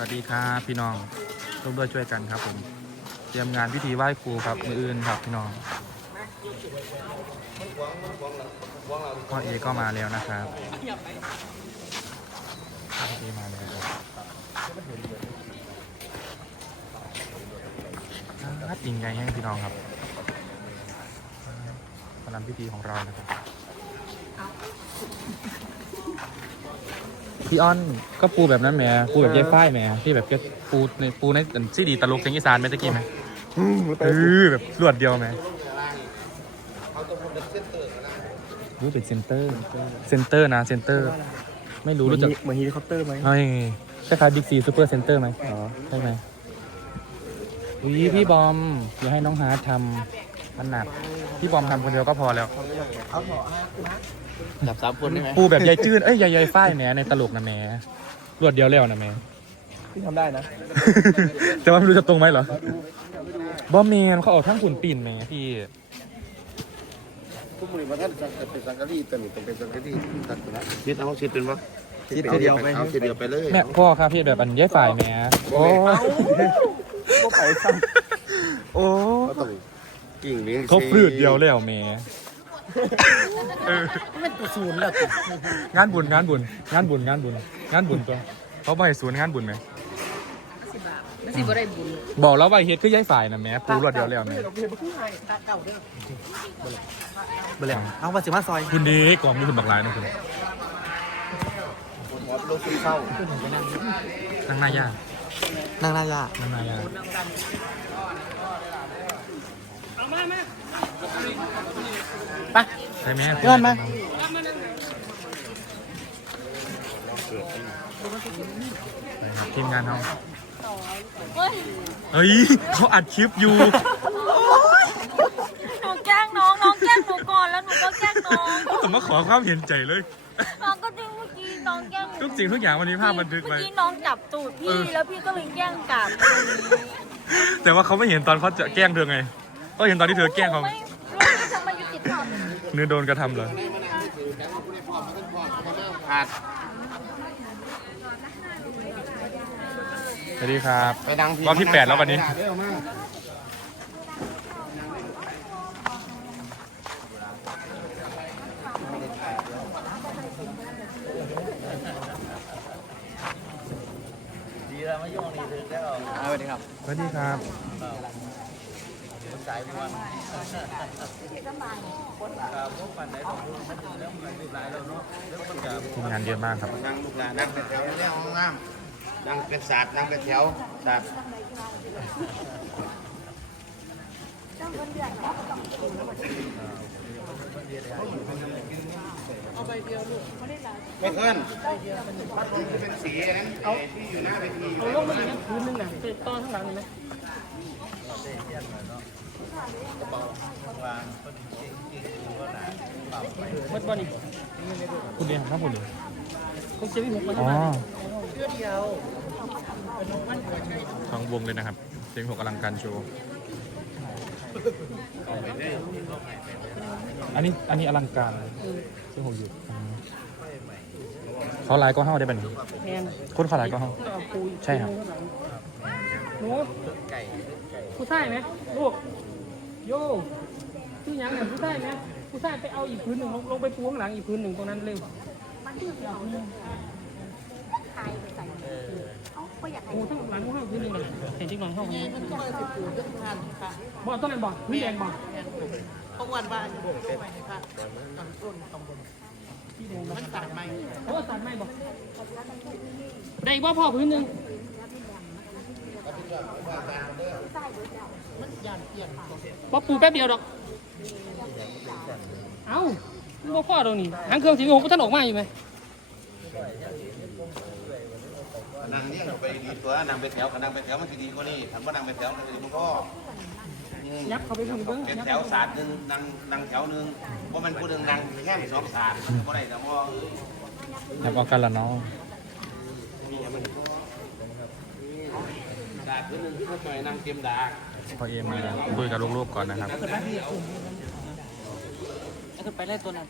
วัสดีครับพี่น้องร่วมด้วยช่วยกันครับผม เตรียมงานพิธีไหว้ครูครับมืออื่นครับพี่น้องพ่อเอก็มาแล้วนะครับพ่อเอมาแล้วน่าจริงไงให้พี่น้องครับกำลังพิธีของเรานะครับ พี่อ้อนก็ปูแบบนั้นแหมปูแบบยายฝ้ายแหมที่แบบจะปูในปูในซีดีตลกเสียงอีสานไหมตะกี้ไหมเออแบบรวดเดียวไหมรู้เป็นเซนเตอร์เซนเตอร์นะเซนเตอร์ ไม่รู้รู้จักเหมือนเฮลิคอปเตอร์ไหมเฮ้ยคล้ายๆบิ๊กซีซูเปอร์เซนเตอร์ไหมอ๋อใช่ไหมอุ้ยพี่บอมอย่าให้น้องฮาร์ดทำมันหนักพี่บอมทำคนเดียวก็พอแล้ว จับสามคนได้ไหมปูแบบยายจื้นเอ้ยยายยายฝ้ายแหมในตลกนะแหมรวดเดียวแล้วนะแหม พี่ทำได้นะ แต่ว่าไม่รู้จะตรงไหมเหรอบอมเมนเขาออกทั้งขุนปิ่นไงพี่ ทุกมือมาท่านจะเป็นสังกะรีแต่นี่ต้องเป็นสังกะรีตัดไปแล้วคิดเอาคิดเป็นปะคิดทีเดียวไหมเอาทีเดียวไปเลยแม่พ่อครับพี่แบบอันย้ายฝ่ายแหมโอ้ยก็ไปซ้โอ้ ก็ต้องกิ่งเลี้ยงเขาฟืดเดียวแล้วแหม เออเป็นตัวศูนย์แหละงานบุญงานบุญงานบุญงานบุญงานบุญตัวเขาไปศูนย์งานบุญไหมไม่สิบ่ได้บุญบอกแล้วว่าเฮ็ดคือย้ายฝ่ายนะแหมปูรวดเดียวแล้วแหมไปเลยเอามาสิมาซอยคุณดีกล่องมีคุณบักหลายนะคุณหัวเป็นโรคซึมเศร้านั่งหน้ายากนั่งหน้ายากนั่งหน้ายาก ไปใช่ไหมเลื่อนไหมไปครับทีมงานเขาเฮ้ยเฮ้ยเขาอัดคลิปอยู่ หนูแกล้งน้องน้องแกล้งหนูก่อนแล้วหนูก็แกล้งน้องแต่มาขอความเห็นใจเลย น้องก็จริงเมื่อกี้น้องแกล้งหนูทุกสิ่งทุกอย่างวันนี้ภาพบันทึกเมื่ไว้อกี้น้องจับตูดพี่เออแล้วพี่ก็เลยแกล้งกลับ แต่ว่าเขาไม่เห็นตอนเขาจะแกล้งเธอไง ก็เห็นตอนที่เธอแกล้งเขาไม่รู้ที่ทำไมยุติธรรมเนื้อโดนกระทำเลยขาดสวัสดีครับไปดังรอบที่แปดแล้ววันนี้เร็วมากสวัสดีครับสวัสดีครับ ทีมงานเยอะมากครับ นั่งลูกหลานนั่งเป็นแถวในห้องน้ำนั่งเป็นศาสตร์นั่งเป็นแถวศาสตร์ไม่เคลื่อนพัดลมที่เป็นสีนั้นที่อยู่หน้าเวทีเอาลงมาอีกนะพื้นนึงนะเป็นต้อนข้างหลังเห็นไหม มัดบอลอีกคุณเรียนครับคุณเรียนคงจะวิ่งหกมาอ๋อเพื่อเดียวทั้งวงเลยนะครับเสียงหกอลังการโชว์อันนี้อันนี้อลังการเสียงหกอยู่อืมเขาไลน์ก็เข้าได้บัดนแทนคนเขาไลน์ก็เข้าเอาปูใช่ครับหนูผู้ชายไหมลูก โย่ชื่อยังเนี่ยผู้ชายไหมผู้ชายไปเอาอีกพื้นหนึ่งลงลงไปปูข้างหลังอีกพื้นหนึ่งตรงนั้นเร็วปูทั้งหลังข้างพื้นหนึ่งเลยเห็นที่นอนห้องนี้บ่ต้นนั้นบ่พื้นแดงบ่ประวัติบ้านอยู่ด้วยค่ะตำต้นตำบลมันตัดไม้โอ้ตัดไม่บ่ได้บ่พ่อพื้นหนึ่ง มันยานเปลี่ยนบ่ปูแป๊บเดียวดอก เอ้ามันบ่พ่อตรงนี้หางเครื่องสีหกท่านออกมาอยู่ไหมนั่งเลี้ยงไปดีตัวนั่งไปแถวกับนั่งไปแถวมันจะดีกว่านี่ทำว่านั่งไปแถวมันจะดีมันก็ยับเข้าไปเบิ่งเบิ่งเป็นยับแถวศาสตร์หนึ่งนั่งนั่งแถวหนึ่งเพราะมันผู้หนึ่งนั่งแค่สองศาสตร์ก็ได้แต่ว่าอยากเอากันละเนาะศาสตร์ผู้หนึ่งเขาจอยนั่งเต็มดา พอเอ็มมาคุยกับลูกๆก่อนนะครับไปไล่ตัวนั้น